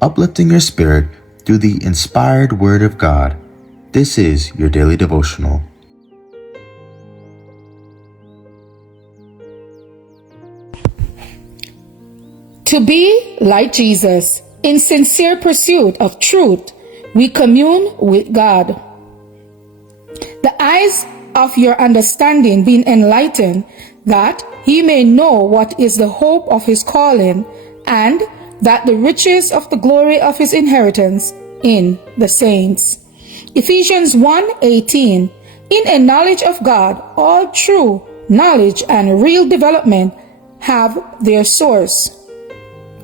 uplifting your spirit through the inspired Word of God. This is your daily devotional. To be like Jesus, in sincere pursuit of truth, we commune with God. The eyes of your understanding being enlightened, that ye may know what is the hope of his calling, and that the riches of the glory of his inheritance in the saints. Ephesians 1:18. In a knowledge of God, all true knowledge and real development have their source.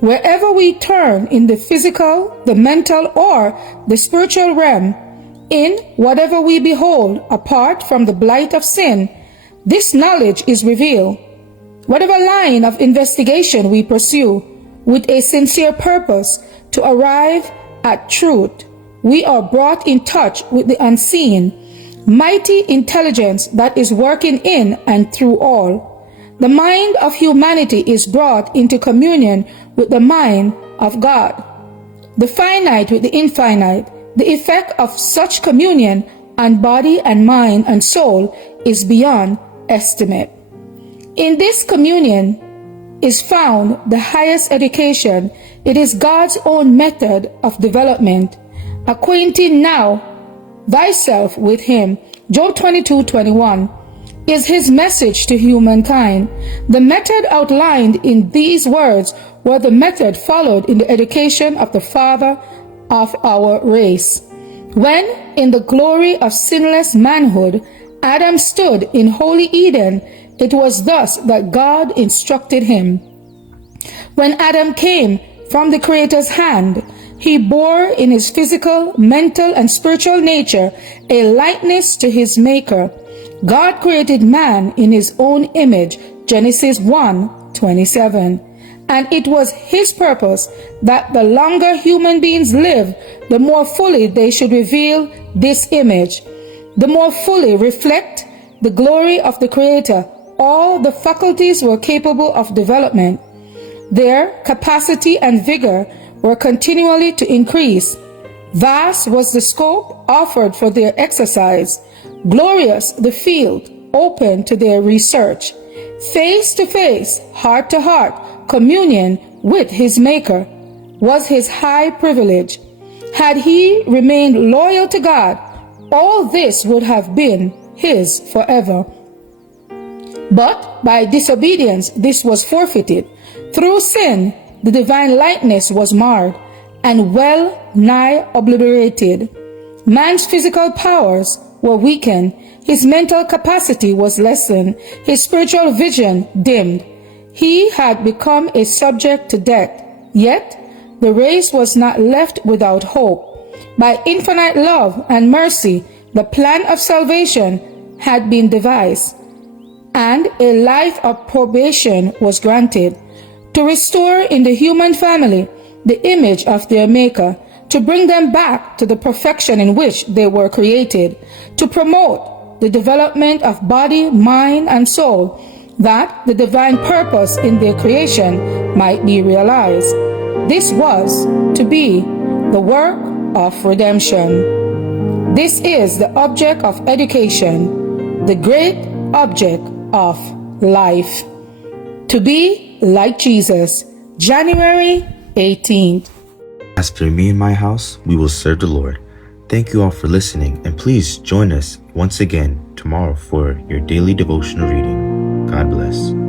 Wherever we turn in the physical, the mental, or the spiritual realm, in whatever we behold apart from the blight of sin, this knowledge is revealed. Whatever line of investigation we pursue with a sincere purpose to arrive at truth, we are brought in touch with the unseen, mighty intelligence that is working in and through all. The mind of humanity is brought into communion with the mind of God. The finite with the infinite. The effect of such communion on body and mind and soul is beyond estimate. In this communion is found the highest education. It is God's own method of development. Acquainting now thyself with him, Job 22:21, is his message to humankind. The method outlined in these words were the method followed in the education of the father of our race. When, in the glory of sinless manhood, Adam stood in holy Eden, it was thus that God instructed him. When Adam came from the Creator's hand, he bore in his physical, mental, and spiritual nature a likeness to his Maker. God created man in his own image, Genesis 1:27. And it was his purpose that the longer human beings live, the more fully they should reveal this image, the more fully reflect the glory of the Creator. All the faculties were capable of development. Their capacity and vigor were continually to increase. Vast was the scope offered for their exercise, glorious the field open to their research. Face to face, heart to heart, communion with his Maker was his high privilege. Had he remained loyal to God, all this would have been his forever. But by disobedience, this was forfeited. Through sin, the divine likeness was marred and well nigh obliterated. Man's physical powers were weakened. His mental capacity was lessened. His spiritual vision dimmed. He had become a subject to death. Yet, the race was not left without hope. By infinite love and mercy, the plan of salvation had been devised, and a life of probation was granted to restore in the human family the image of their Maker, to bring them back to the perfection in which they were created, to promote the development of body, mind, and soul, that the divine purpose in their creation might be realized. This was to be the work of redemption. This is the object of education, the great object of life. To be like Jesus, January 18th. As for me and my house, we will serve the Lord. Thank you all for listening, and please join us once again tomorrow for your daily devotional reading. God bless.